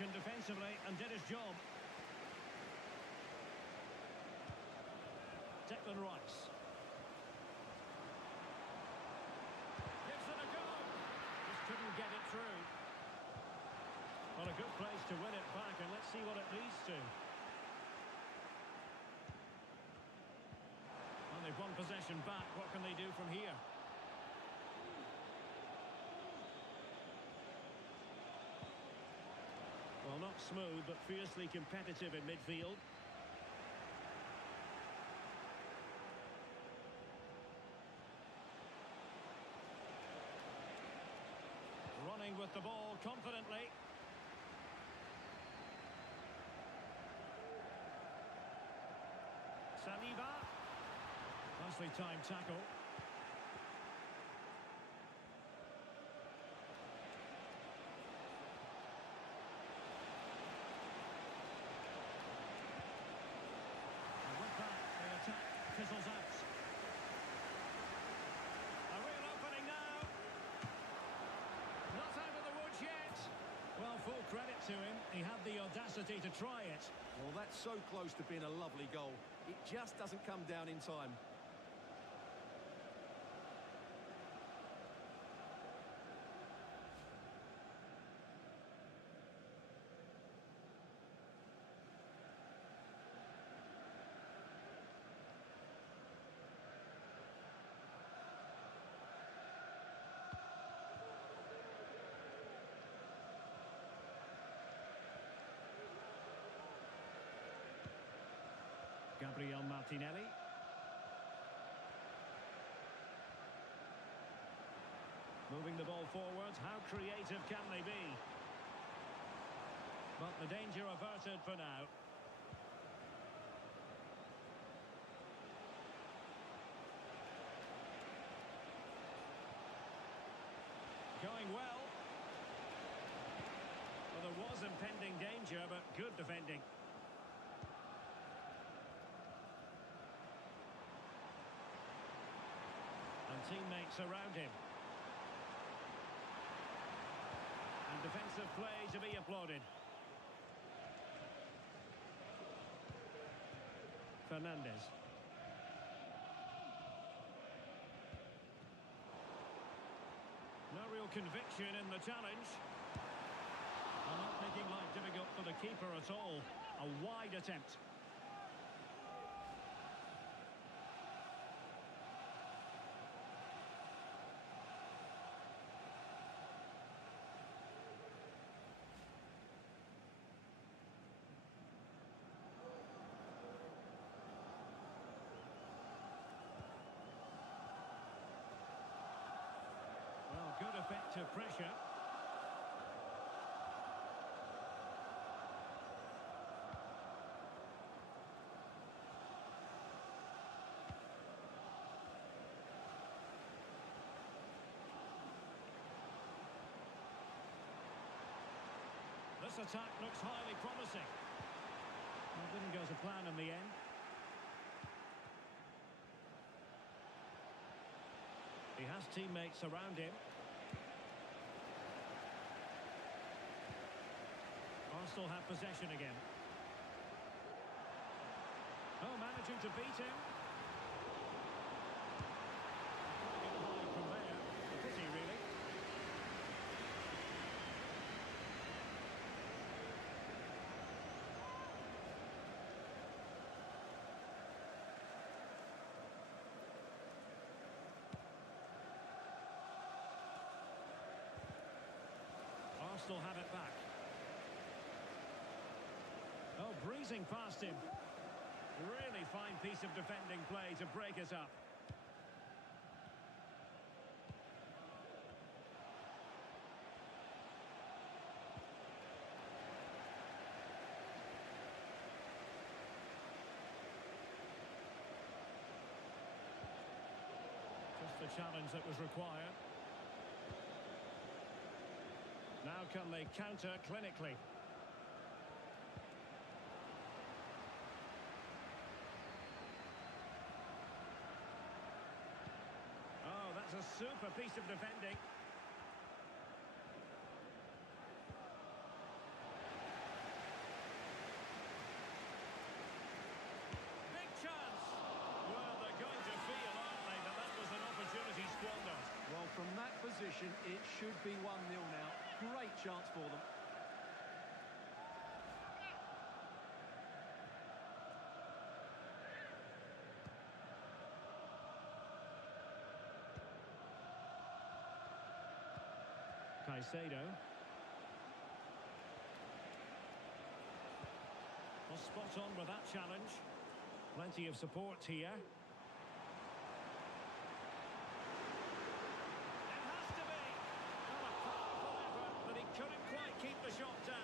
position defensively and did his job. Declan Rice. Gives it a go. Just couldn't get it through. Well, a good place to win it back, and let's see what it leads to. Well, they've won possession back. What can they do from here? Well, not smooth, but fiercely competitive in midfield. Running with the ball confidently. Saliba. Nicely timed tackle. And with that, the attack fizzles out. A real opening now. Not out of the woods yet. Well, full credit to him. He had the audacity to try it. Well, that's so close to being a lovely goal. It just doesn't come down in time. Gabriel Martinelli. Moving the ball forwards. How creative can they be? But the danger averted for now. Going well. Well, there was impending danger, but good defending. And teammates around him. And defensive play to be applauded. Fernandes. No real conviction in the challenge. And not making life difficult for the keeper at all. A wide attempt. Well, good effective pressure. This attack looks highly promising. Well, didn't go to plan in the end. He has teammates around him. Arsenal have possession again. Oh, managing to beat him. From there. A pity, really. Arsenal have it back. Oh, breezing past him. Really fine piece of defending play to break us up. Just the challenge that was required. Now can they counter clinically? Oh, that's a super piece of defending. possession. It should be 1-0 now. Great chance for them. Caicedo. Well, spot on with that challenge. Plenty of support here. It has to be. Well, a powerful effort, but he couldn't quite keep the shot down.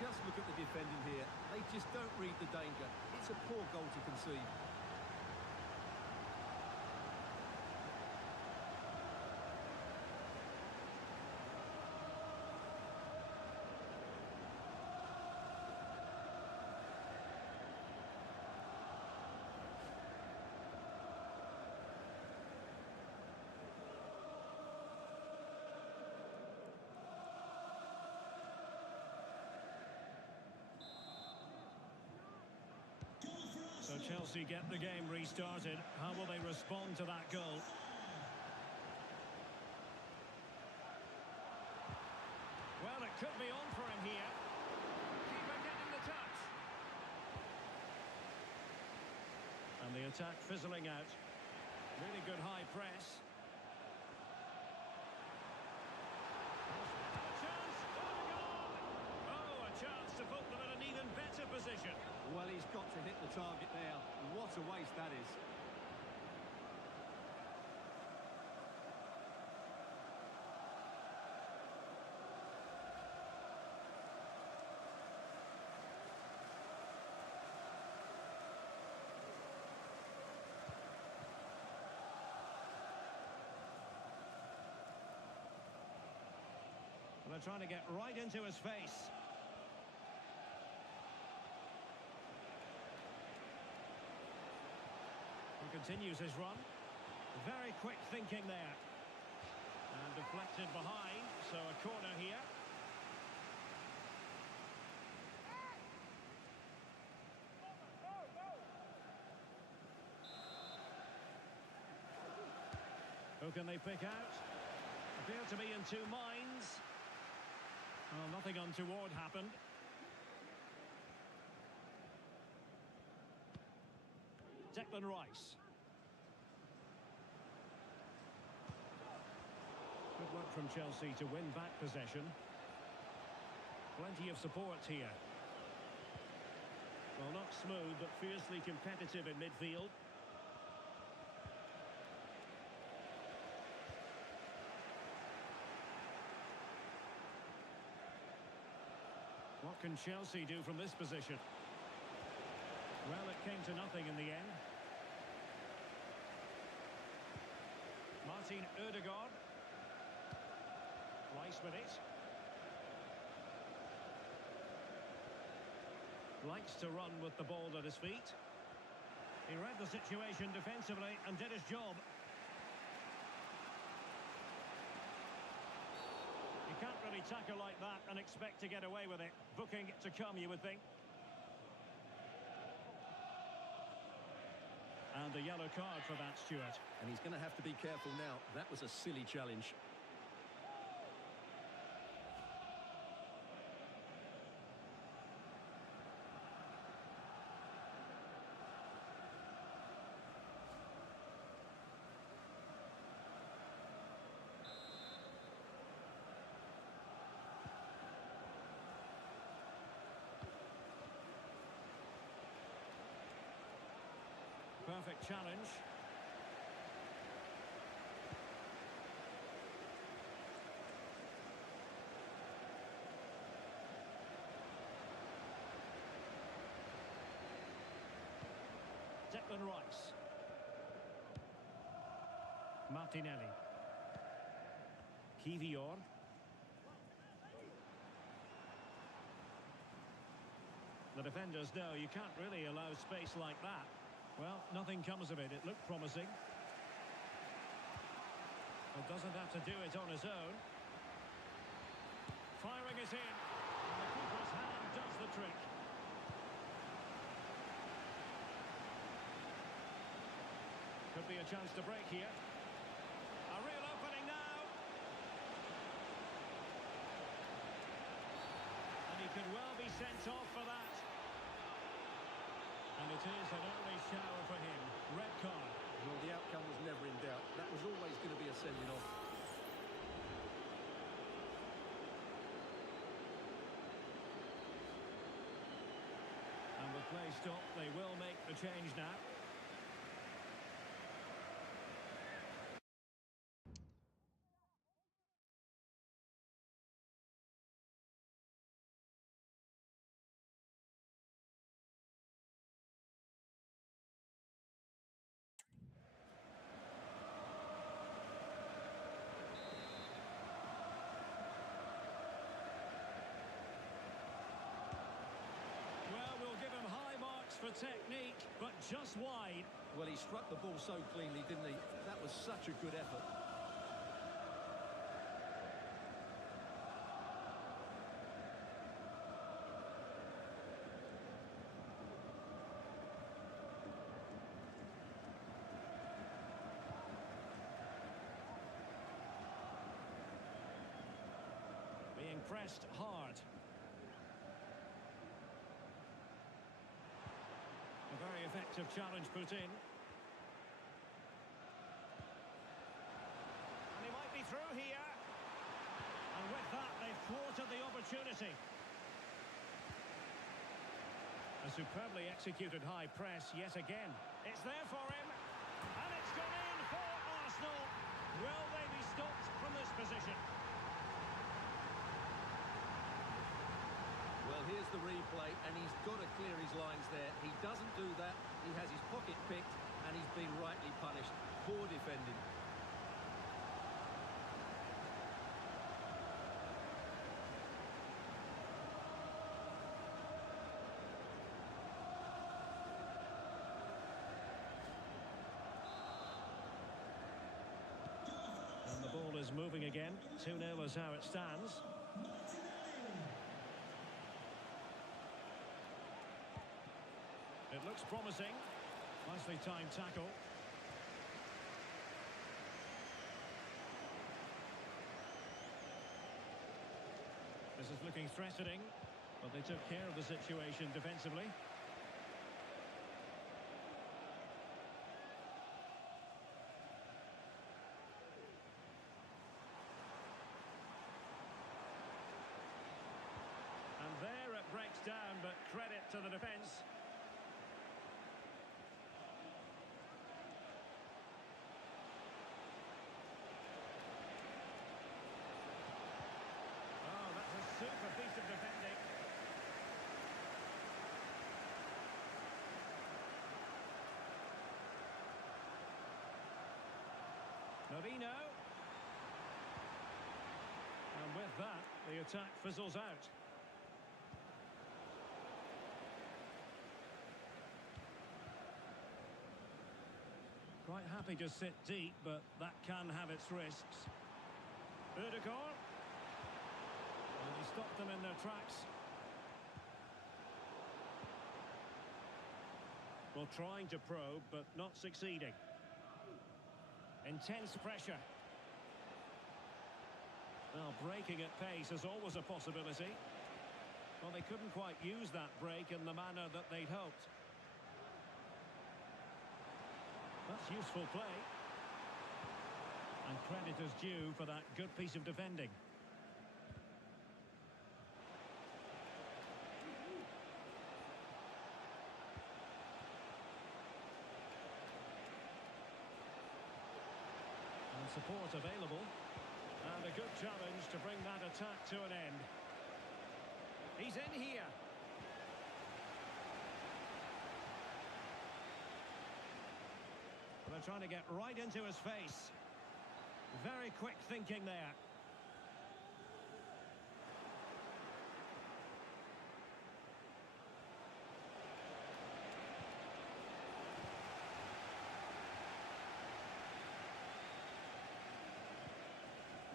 Just look at the defending here. They just don't read the danger. It's a poor goal to concede. So Chelsea get the game restarted. How will they respond to that goal? Well, it could be on for him here. Keeper getting the touch. And the attack fizzling out. Really good high press. And a chance. Oh, a chance to put them in an even better position. Well, he's got to hit the target there. What a waste that is. They're trying to get right into his face. He continues his run. Very quick thinking there. And deflected behind, so a corner here. Who can they pick out? Appear to be in two minds. Well, nothing untoward happened. Declan Rice. Good work from Chelsea to win back possession. Plenty of support here. Well, not smooth, but fiercely competitive in midfield. What can Chelsea do from this position? Well, it came to nothing in the end. Martin Ødegaard. Rice with it. Likes to run with the ball at his feet. He read the situation defensively and did his job. You can't really tackle like that and expect to get away with it. Booking to come, you would think. And a yellow card for that, Stuart. And he's going to have to be careful now. That was a silly challenge. Perfect challenge. Rice. Martinelli. Kivior. The defenders know you can't really allow space like that. Well, nothing comes of it. It looked promising. But doesn't have to do it on his own. Firing it in. And the keeper's hand does the trick. Could be a chance to break here. A real opening now. And he could well be sent off for that. And it is an early shower for him. Red card. Well, the outcome was never in doubt. That was always going to be a sending off. And with play stopped, they will make the change now. Well, we'll give him high marks for technique, but just wide. Well, he struck the ball so cleanly, didn't he? That was such a good effort. Being pressed hard. A very effective challenge put in. And he might be through here. And with that, they've thwarted the opportunity. A superbly executed high press yet again. It's there for him. And it's gone in for Arsenal. Will they be stopped from this position? Well, here's the replay, and he's got to clear his lines there. He doesn't do that. He has his pocket picked, and he's been rightly punished. Poor defending. And the ball is moving again. 2-0 is how it stands. It looks promising. Nicely timed tackle. This is looking threatening, but they took care of the situation defensively. And there it breaks down, but credit to the defence. Super piece of defending. Merino. And with that, the attack fizzles out. Quite happy to sit deep, but that can have its risks. Ødegaard. And he stopped them in their tracks. Well, trying to probe, but not succeeding. Intense pressure. Well, breaking at pace is always a possibility. Well, they couldn't quite use that break in the manner that they'd hoped. That's useful play. And credit is due for that good piece of defending. And support available. And a good challenge to bring that attack to an end. He's in here. They're trying to get right into his face. Very quick thinking there.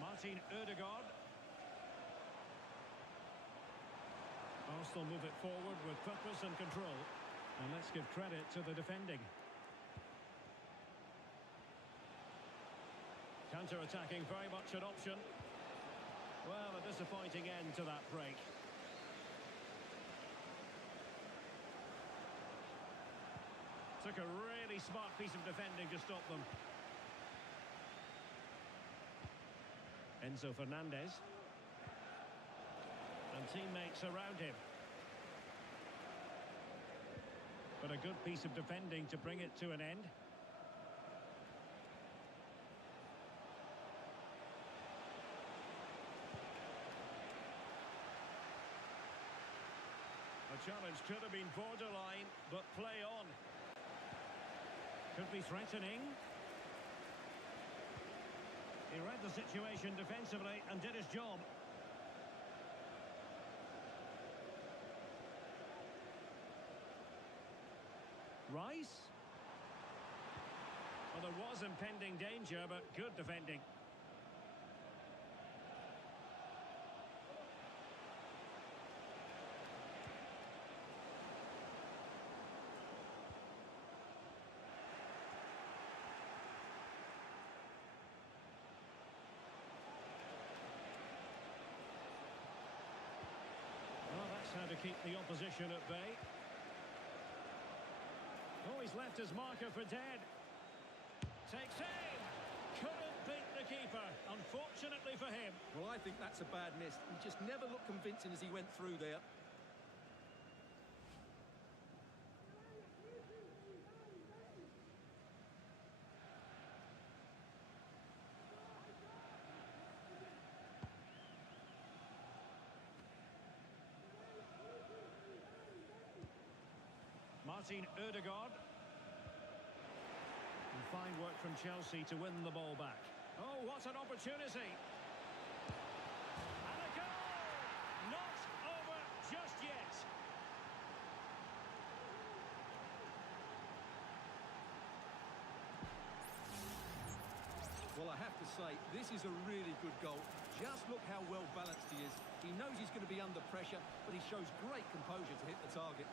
Martin Ødegaard. Arsenal move it forward with purpose and control. And let's give credit to the defending. Counter-attacking, very much an option. Well, a disappointing end to that break. Took a really smart piece of defending to stop them. Enzo Fernandez. And teammates around him. But a good piece of defending to bring it to an end. The challenge could have been borderline, but play on. Could be threatening. He read the situation defensively and did his job. Rice. Well, there was impending danger, but good defending. Well, that's how to keep the opposition at bay. Oh, he's left his marker for dead. Takes aim. Couldn't beat the keeper, unfortunately for him. Well, I think that's a bad miss. He just never looked convincing as he went through there. Martin Ødegaard. And fine work from Chelsea to win the ball back. Oh, what an opportunity. And a goal! Not over just yet. Well, I have to say, this is a really good goal. Just look how well balanced he is. He knows he's going to be under pressure, but he shows great composure to hit the target.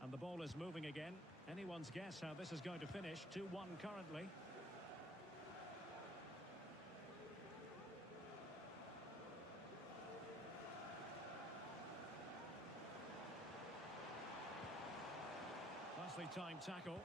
And the ball is moving again. Anyone's guess how this is going to finish. 2-1 currently. Nicely timed tackle.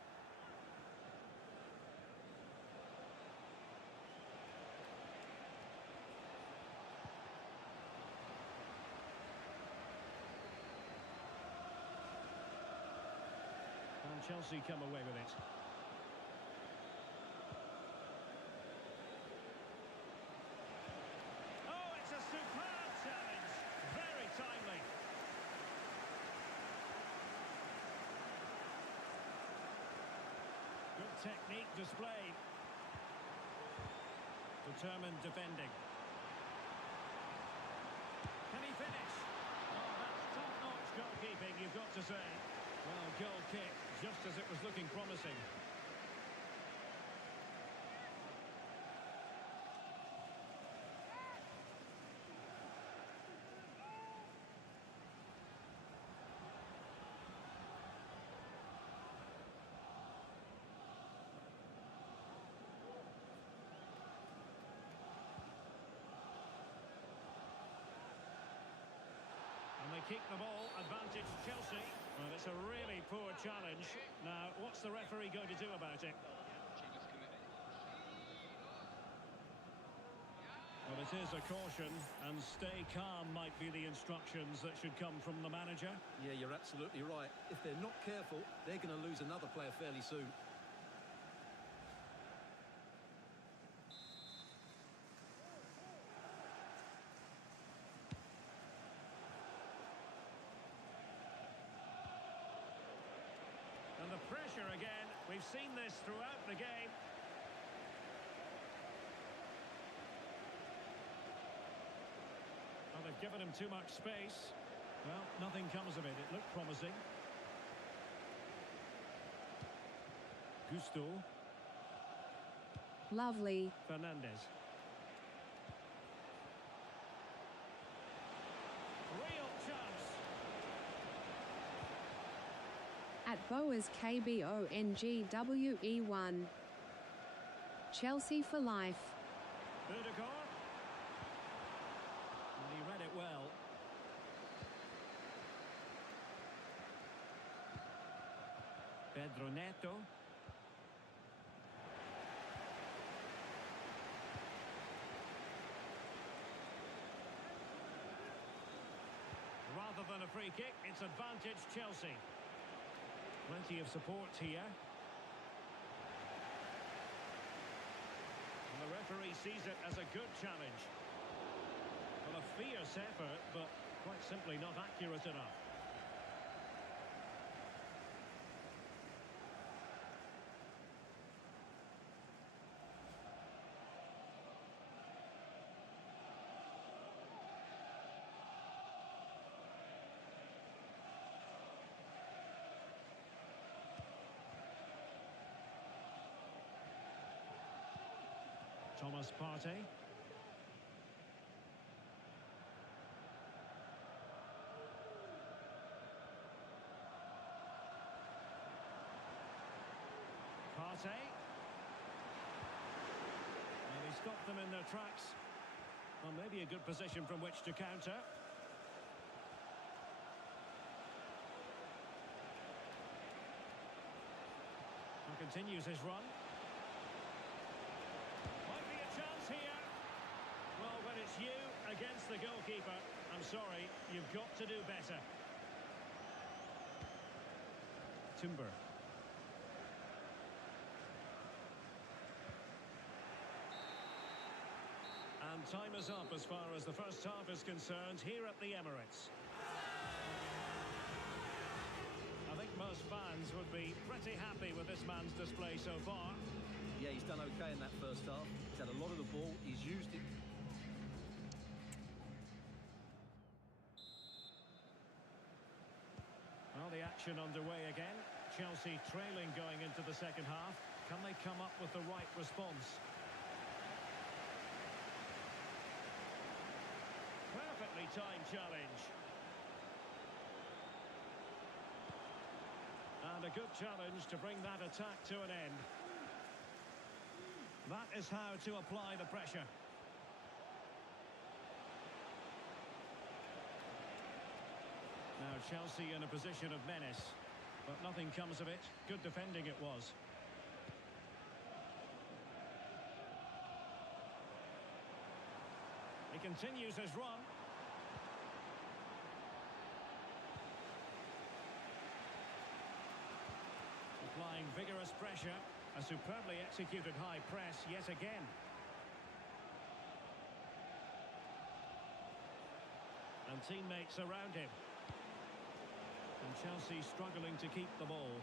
Chelsea come away with it. Oh, it's a superb challenge. Very timely. Good technique displayed. Determined defending. Can he finish? Oh, that's top-notch goalkeeping, you've got to say. Well, goal kick, just as it was looking promising. And they keep the ball, advantage Chelsea. Well, it's a really poor challenge. Now, what's the referee going to do about it? Well, it is a caution, and stay calm might be the instructions that should come from the manager. Yeah, you're absolutely right. If they're not careful, they're going to lose another player fairly soon. done this throughout the game. Well, they've given him too much space. Well, nothing comes of it. It looked promising. Gusto. Lovely. Fernandez. Real chance. At Boas KBONGWE1. Chelsea for life. Ødegaard. And he read it well. Pedro Neto. Rather than a free kick, it's advantage Chelsea. Plenty of support here. And the referee sees it as a good challenge. Well, a fierce effort, but quite simply not accurate enough. Thomas Partey. Partey. And he stopped them in their tracks. Well, maybe a good position from which to counter. And continues his run. Might be a chance here. Well, when it's you against the goalkeeper, I'm sorry, you've got to do better. Timber. And time is up as far as the first half is concerned here at the Emirates. I think most fans would be pretty happy with this man's display so far. Yeah, he's done okay in that first half. He's had a lot of the ball. He's used it. Well, the action underway again. Chelsea trailing going into the second half. Can they come up with the right response? Perfectly timed challenge. And a good challenge to bring that attack to an end. That is how to apply the pressure. Now Chelsea in a position of menace, but nothing comes of it. Good defending it was. He continues his run. Applying vigorous pressure. A superbly executed high press yet again. And teammates around him. And Chelsea struggling to keep the ball.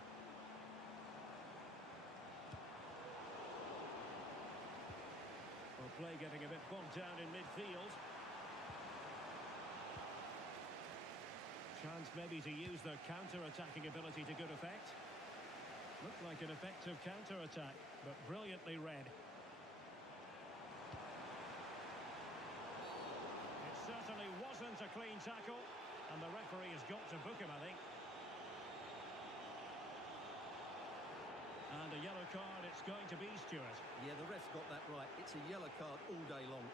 Well, play getting a bit bogged down in midfield. Chance maybe to use their counter-attacking ability to good effect. Looked like an effective counter-attack, but brilliantly read. It certainly wasn't a clean tackle, and the referee has got to book him, I think. And a yellow card it's going to be, Stuart. Yeah, the ref's got that right. It's a yellow card all day long.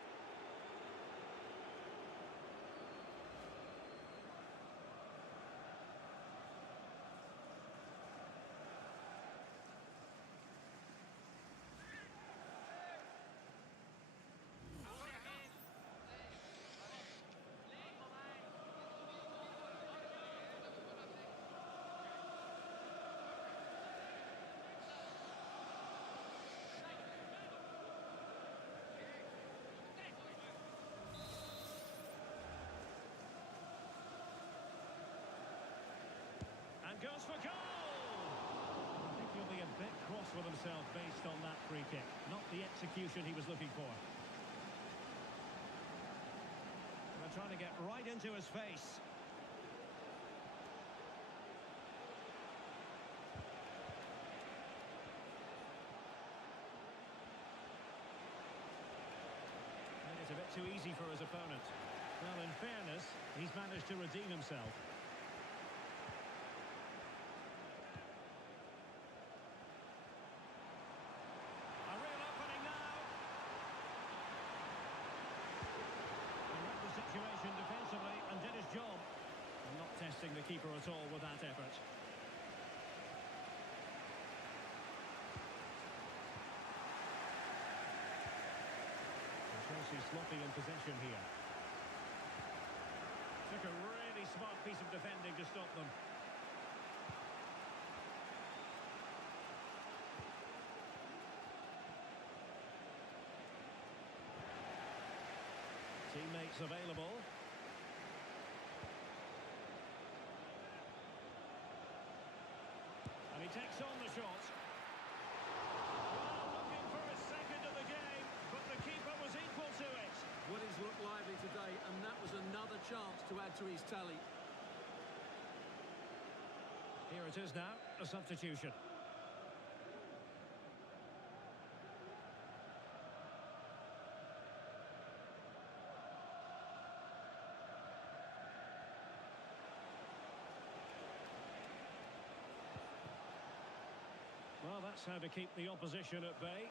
substitution he was looking for. They're trying to get right into his face. And it's a bit too easy for his opponent. Well, in fairness, he's managed to redeem himself. A real opening now. He read the situation defensively and did his job. And not testing the keeper at all with that effort. And Chelsea sloppy in possession here. Took a really smart piece of defending to stop them. Teammates available. And he takes on the shot. Well, looking for his second of the game, but the keeper was equal to it. Well, he's looked lively today, and that was another chance to add to his tally. Here it is now, a substitution. Well, that's how to keep the opposition at bay.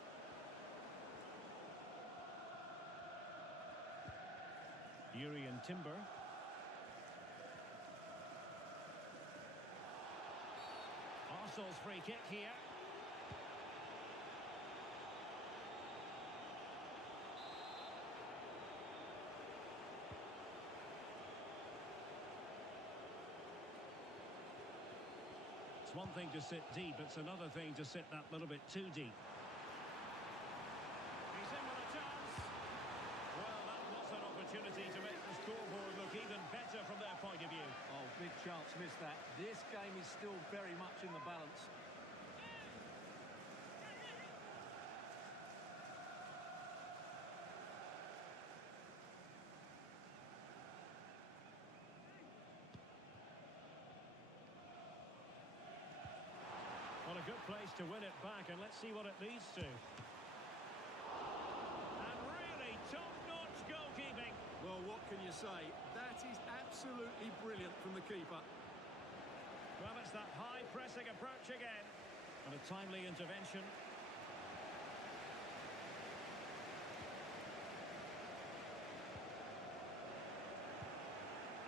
Jurrien Timber. Arsenal's free kick here. It's one thing to sit deep, it's another thing to sit that little bit too deep. He's in with a chance. Well, that was an opportunity to make the scoreboard look even better from their point of view. Oh, big chance, missed that. This game is still very much in the balance. Well, a good place to win it back, and let's see what it leads to. And really top-notch goalkeeping. Well, what can you say? That is absolutely brilliant from the keeper. Well, it's that high-pressing approach again. And a timely intervention.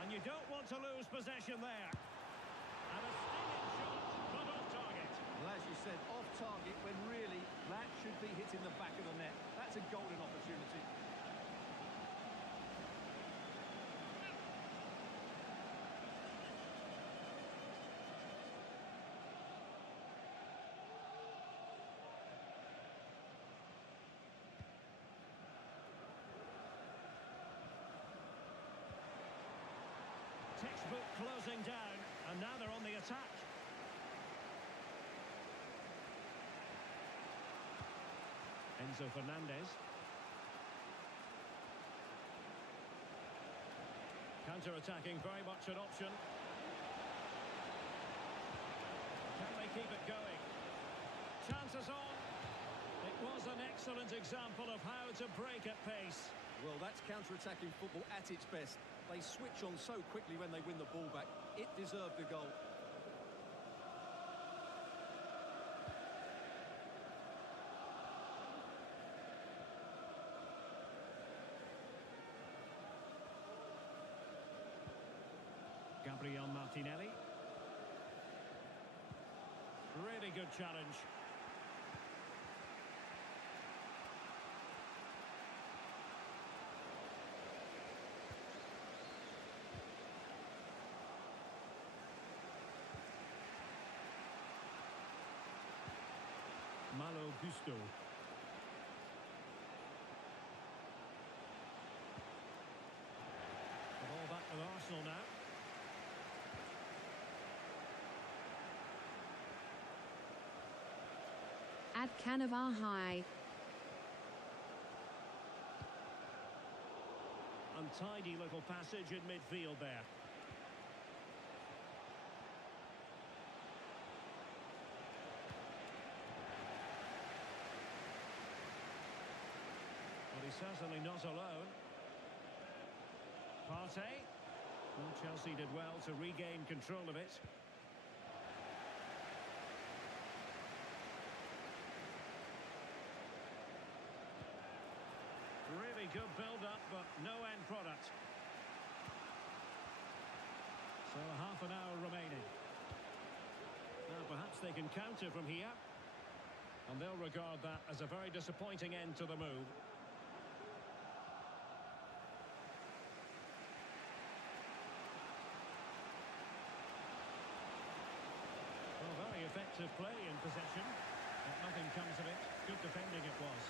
And you don't want to lose possession there. And a stinging shot, but off target. Well, as you said, off target when really that should be hitting the back of the net. That's a golden opportunity. Textbook closing down, and now they're on the attack. Enzo Fernandez. Counter-attacking, very much an option. Can they keep it going? Chances on. It was an excellent example of how to break at pace. Well, that's counter-attacking football at its best. They switch on so quickly when they win the ball back. It deserved a goal. Gabriel Martinelli. Really good challenge. Malo Gusto. The ball back with Arsenal now. At Canavar High. Untidy little passage in midfield there. But he's certainly not alone. Partey. Well, Chelsea did well to regain control of it. Really good build-up, but no end product. So half an hour remaining. Now perhaps they can counter from here. And they'll regard that as a very disappointing end to the move. Well, very effective play in possession. But nothing comes of it. Good defending it was.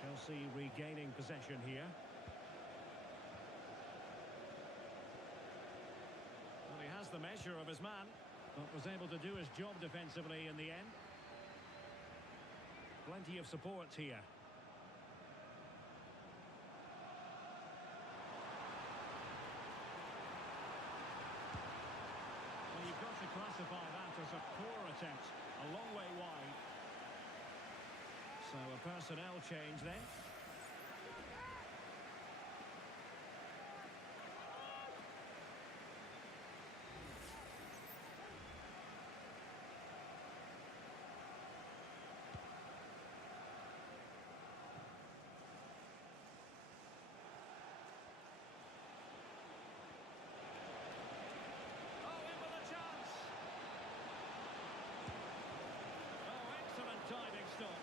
Chelsea regaining possession here. Well, he has the measure of his man, but was able to do his job defensively in the end. Plenty of support here. Well, you've got to classify that as a poor attempt. A long way wide. So a personnel change then. Oh, in with a chance. Oh, excellent diving stop.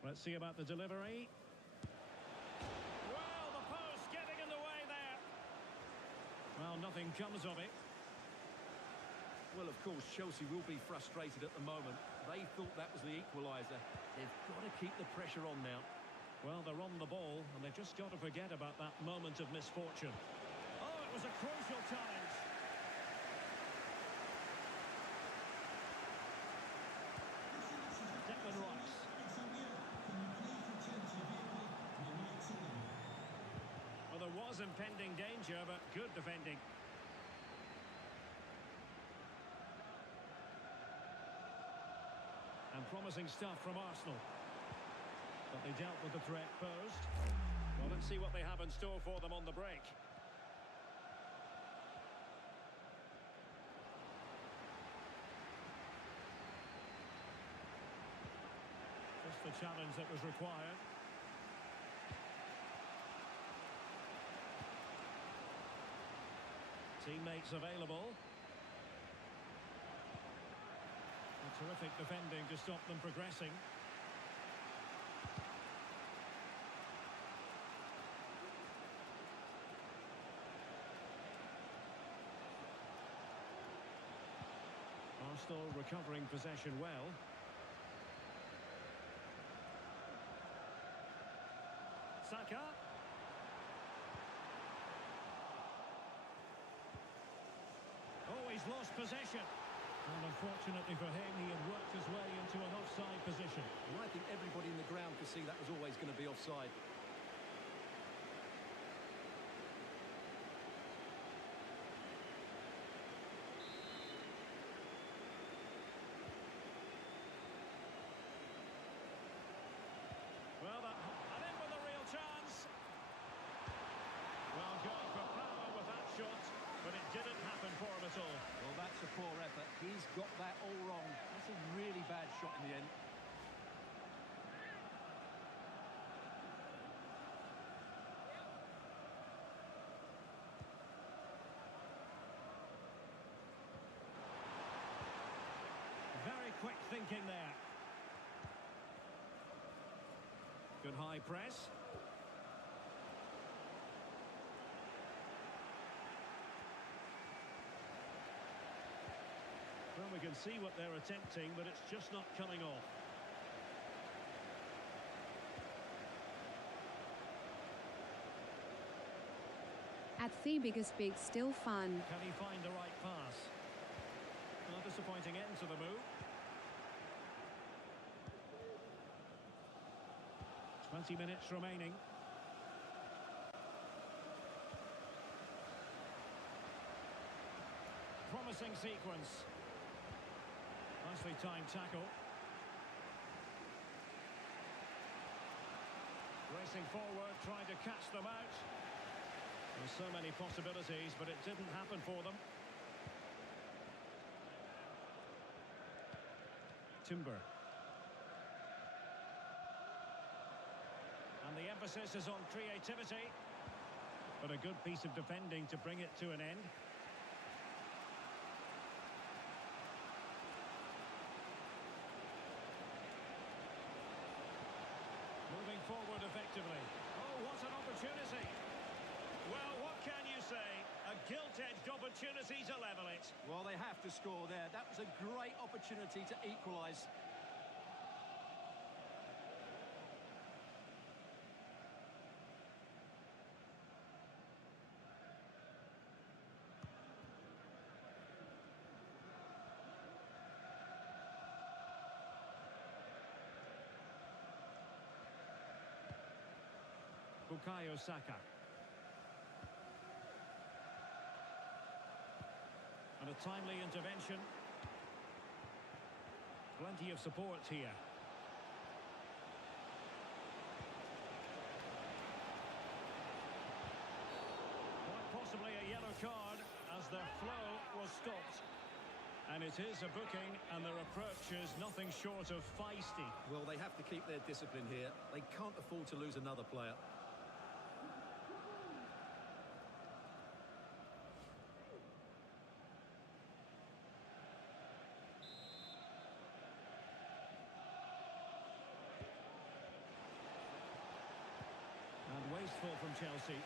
Let's see about the delivery. Well, the post getting in the way there. Well, nothing comes of it. Well, of course, Chelsea will be frustrated at the moment. They thought that was the equaliser. They've got to keep the pressure on now. Well, they're on the ball, and they've just got to forget about that moment of misfortune. Oh, it was a crucial challenge. Declan Rice. Well, there was impending danger, but good defending. And promising stuff from Arsenal. But they dealt with the threat posed. Well, let's see what they have in store for them on the break. Just the challenge that was required. Teammates available. A terrific defending to stop them progressing. Arsenal recovering possession well. Saka. Oh, he's lost possession. And unfortunately for him, he had worked his way into an offside position. And I think everybody in the ground could see that was always going to be offside. Well, and in with a real chance. Well, going for power with that shot, but it didn't happen for him at all. Well, that's a poor effort. He's got that all wrong. That's a really bad shot in the end. Very quick thinking there. Good high press. Well, we can see what they're attempting, but it's just not coming off. At the biggest big still fun. Can he find the right pass? Well, disappointing end to the move. 20 minutes remaining. Promising sequence. Nicely timed tackle. Racing forward, trying to catch them out. There's so many possibilities, but it didn't happen for them. Timber. And the emphasis is on creativity. But a good piece of defending to bring it to an end. Moving forward effectively. Oh, what an opportunity. Well, what can you say? A gilt-edged opportunity to level it. Well, they have to score there. That was a great opportunity to equalise. Bukayo Saka. And a timely intervention. Plenty of support here. Quite possibly a yellow card as their flow was stopped. And it is a booking, and their approach is nothing short of feisty. Well, they have to keep their discipline here. They can't afford to lose another player. And wasteful from Chelsea.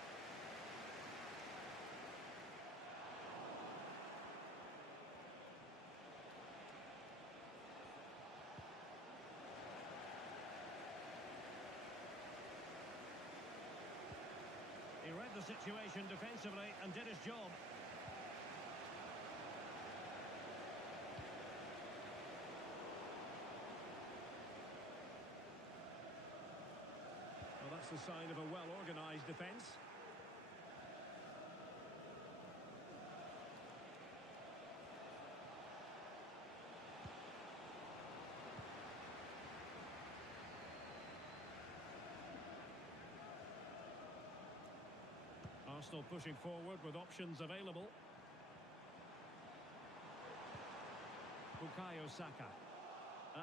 He read the situation defensively and did his job. Well, that's the sign of a well-organised defence. Arsenal pushing forward with options available. Bukayo Saka.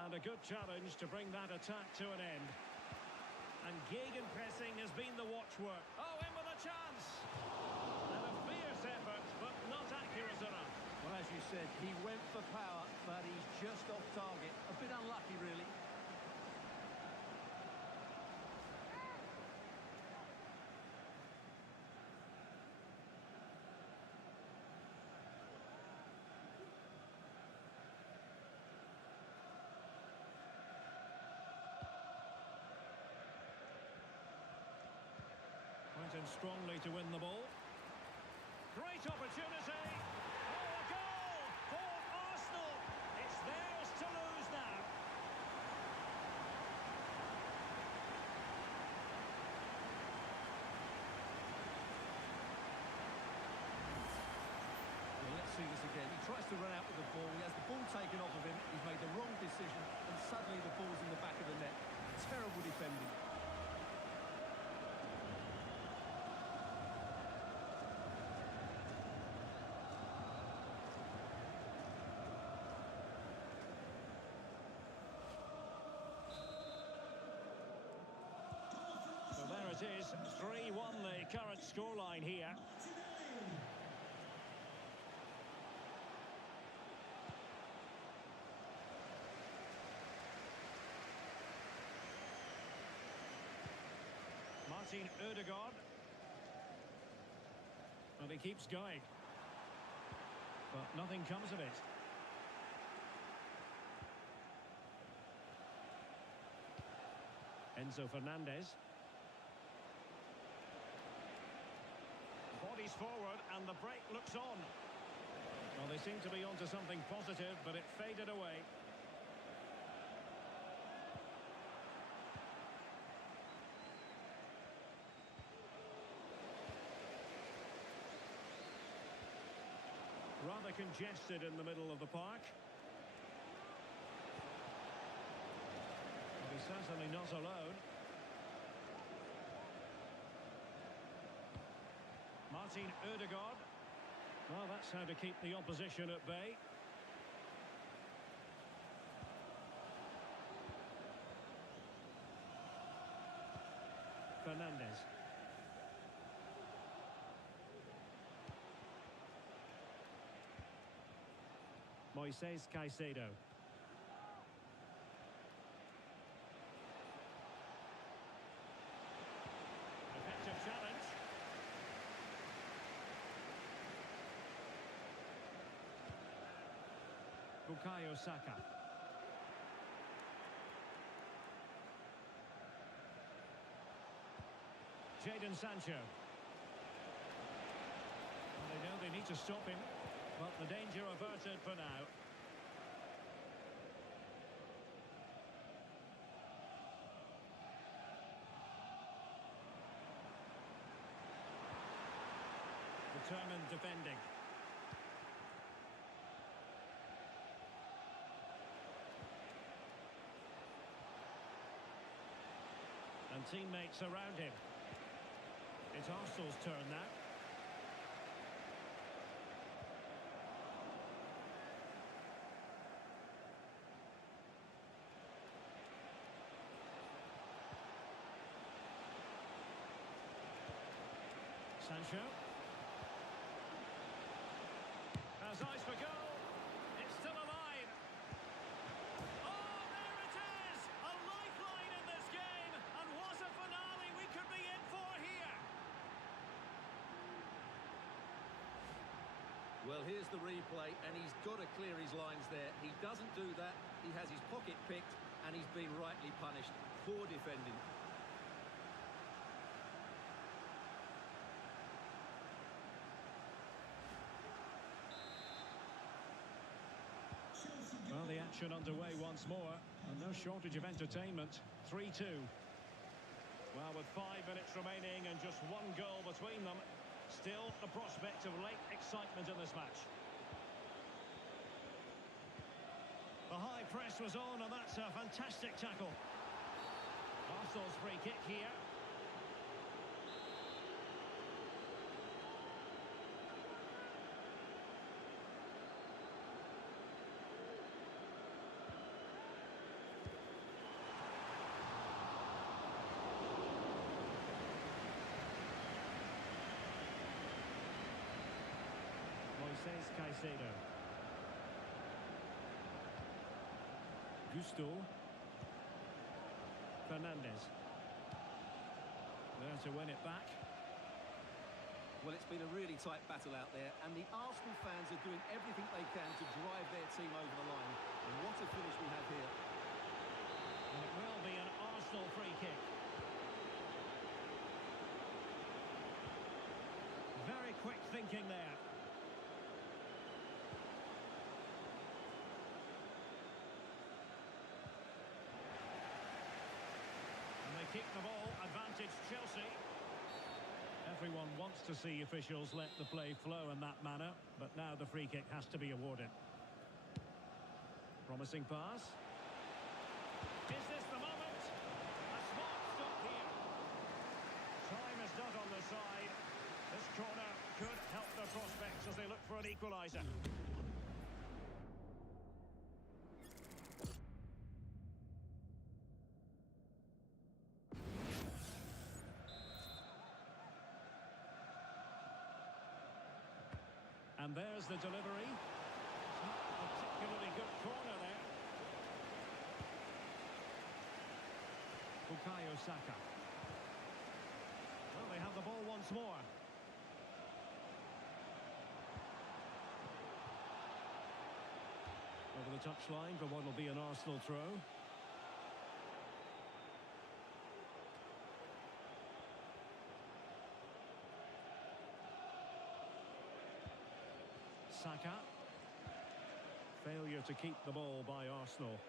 And a good challenge to bring that attack to an end. And gegenpressing has been the watchword. Oh, in with a chance! And a fierce effort, but not accurate enough. Well, as you said, he went for power, but he's just off target. A bit unlucky, really. Went in strongly to win the ball. Great opportunity! Oh, a goal for Arsenal! It's theirs to lose now. Well, let's see this again. He tries to run out with the ball. He has the ball taken off of him. He's made the wrong decision, and suddenly the ball's in the back of the net. Terrible defending. So there it is, 3-1 the current scoreline here. Martin Ødegaard. Well, he keeps going. But nothing comes of it. Enzo Fernandez. Bodies forward and the break looks on. Well, they seem to be onto something positive, but it faded away. Rather congested in the middle of the park. But he's certainly not alone. Martin Ødegaard. Well, that's how to keep the opposition at bay. Fernandez. Moises Caicedo. Effective challenge. Bukayo Saka. Jadon Sancho. Well, they know they need to stop him, but the danger averted for now. Determined defending. And teammates around him. It's Arsenal's turn now. Sancho. Has eyes for goal. It's still alive. Oh, there it is! A lifeline in this game. And what a finale we could be in for here. Well, here's the replay, and he's got to clear his lines there. He doesn't do that. He has his pocket picked, and he's been rightly punished. Poor defending. Well, the action underway once more, and no shortage of entertainment. 3-2. Well, with 5 minutes remaining and just one goal between them, still the prospect of late excitement in this match. The high press was on, and that's a fantastic tackle. Arsenal's free kick here. Moises Caicedo. Gusto. Fernandez. There to win it back. Well, it's been a really tight battle out there, and the Arsenal fans are doing everything they can to drive their team over the line. And what a finish we have here. And it will be an Arsenal free kick. Very quick thinking there. And they keep the ball, advantage Chelsea. Everyone wants to see officials let the play flow in that manner, but now the free kick has to be awarded. Promising pass. Is this the moment? A smart stop here. Time is not on the side. This corner could help their prospects as they look for an equaliser. And there's the delivery. It's not a particularly good corner there. Bukayo Saka. more. Over the touchline for what will be an Arsenal throw. Saka. Failure to keep the ball by Arsenal.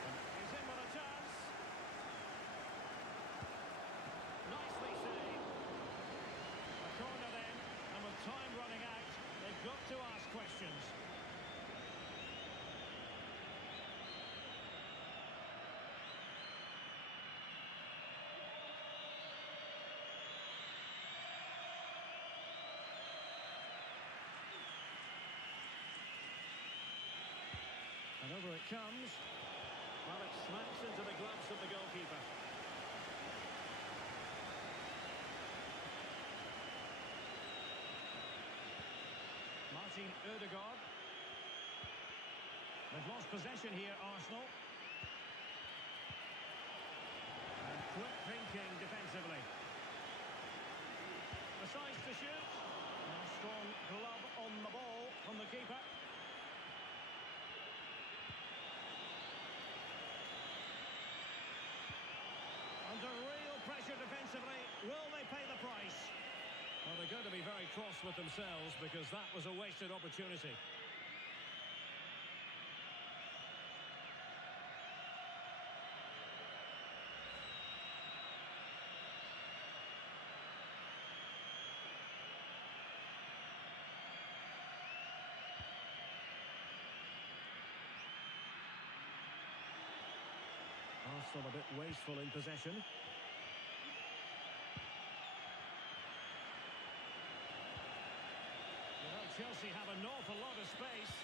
And he's in with a chance. Nicely saved. A corner then, and with time running out, they've got to ask questions. And over it comes. Well, it smacks into the gloves of the goalkeeper. Martin Ødegaard. They've lost possession here, Arsenal. And quick thinking defensively. Decides to shoot. And a strong glove on the ball from the keeper. Under real pressure defensively. Will they pay the price? Well, they're going to be very cross with themselves because that was a wasted opportunity. Arsenal a bit wasteful in possession. Well, Chelsea have an awful lot of space.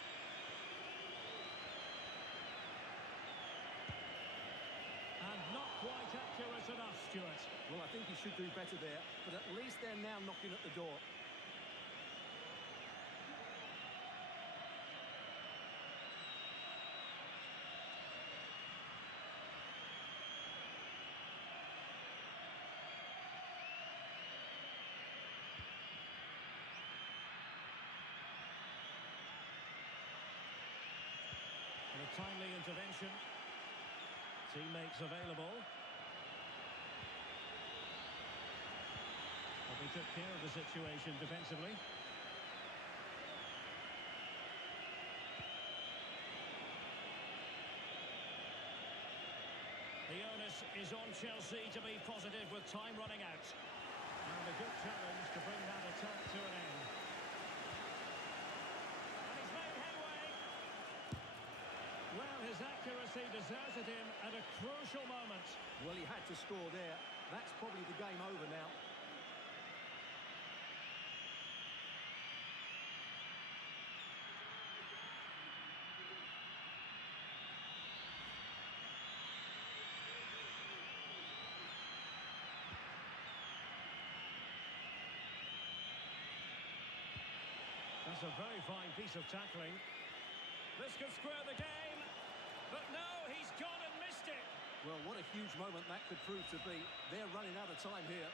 And not quite accurate enough, Stuart. Well, I think he should do better there, but at least they're now knocking at the door. And a timely intervention. Teammates available. But they took care of the situation defensively. The onus is on Chelsea to be positive with time running out. And a good challenge to bring that attack to an end. And he's made headway. Well, his accuracy deserted him at a crucial moment. Well, he had to score there. That's probably the game over now. That's a very fine piece of tackling. This could square the game. But no, he's gone and missed it. Well, what a huge moment that could prove to be. They're running out of time here.